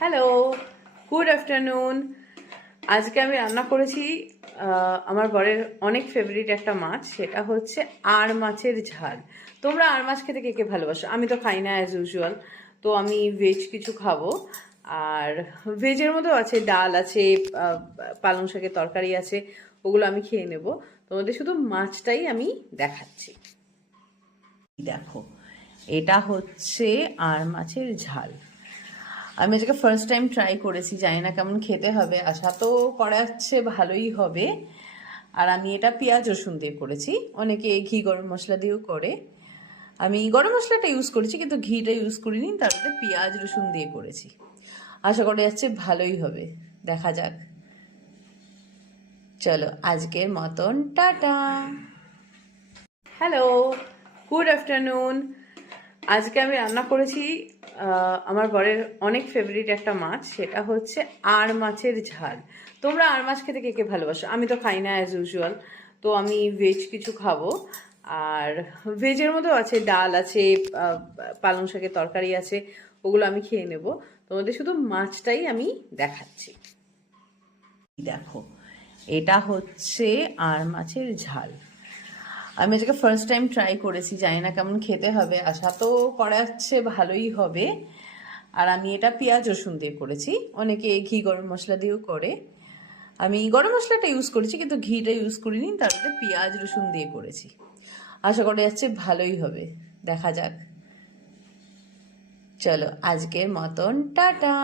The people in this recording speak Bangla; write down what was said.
Hello, good afternoon. আজকে আমি রান্না করেছি আমার বরের অনেক ফেভারিট একটা মাছ, সেটা হচ্ছে আর মাছের ঝাল। তোমরা আর মাছ খেতে কে কে ভালোবাসো? আমি তো খাই না অ্যাজ ইউজুয়াল, তো আমি ভেজ কিছু খাবো। আর ভেজের মধ্যেও আছে, ডাল আছে, পালং শাকের তরকারি আছে, ওগুলো আমি খেয়ে নেব। তোমাদের শুধু মাছটাই আমি দেখাচ্ছি। দেখো, এটা হচ্ছে আর মাছের ঝাল। আমি আজকে ফার্স্ট টাইম ট্রাই করেছি, জানি না কেমন খেতে হবে। আশা তো করা যাচ্ছে ভালোই হবে। আর আমি এটা পেঁয়াজ রসুন দিয়ে করেছি, অনেকে ঘি গরম মশলা দিয়েও করে। আমি গরম মশলাটা ইউজ করেছি, কিন্তু ঘিটা ইউজ করিনি, তার মধ্যে পেঁয়াজ রসুন দিয়ে করেছি। আশা করা যাচ্ছে ভালোই হবে, দেখা যাক। চলো, আজকের মতন টাটা। Hello, good afternoon. আজকে আমি রান্না করেছি আমার বরের অনেক ফেভারিট একটা মাছ, সেটা হচ্ছে আর মাছের ঝাল। তোমরা আর মাছ খেতে কে কে ভালোবাসো? আমি তো খাই না অ্যাজ ইউজুয়াল, তো আমি ভেজ কিছু খাবো। আর ভেজের মধ্যেও আছে, ডাল আছে, পালং শাকের তরকারি আছে, ওগুলো আমি খেয়ে নেব। তোমাদের শুধু মাছটাই আমি দেখাচ্ছি। দেখো, এটা হচ্ছে আর মাছের ঝাল। আমি আজকে ফার্স্ট টাইম ট্রাই করেছি, জানি না কেমন খেতে হবে। আশা তো করা যাচ্ছে ভালোই হবে। আর আমি এটা পেঁয়াজ রসুন দিয়ে করেছি, অনেকে ঘি গরম মশলা দিয়েও করে। আমি গরম মশলাটা ইউজ করেছি, কিন্তু ঘিটা ইউজ করিনি, তার মধ্যে পেঁয়াজ রসুন দিয়ে করেছি। আশা করা যাচ্ছে ভালোই হবে, দেখা যাক। চলো, আজকের মতন টাটা।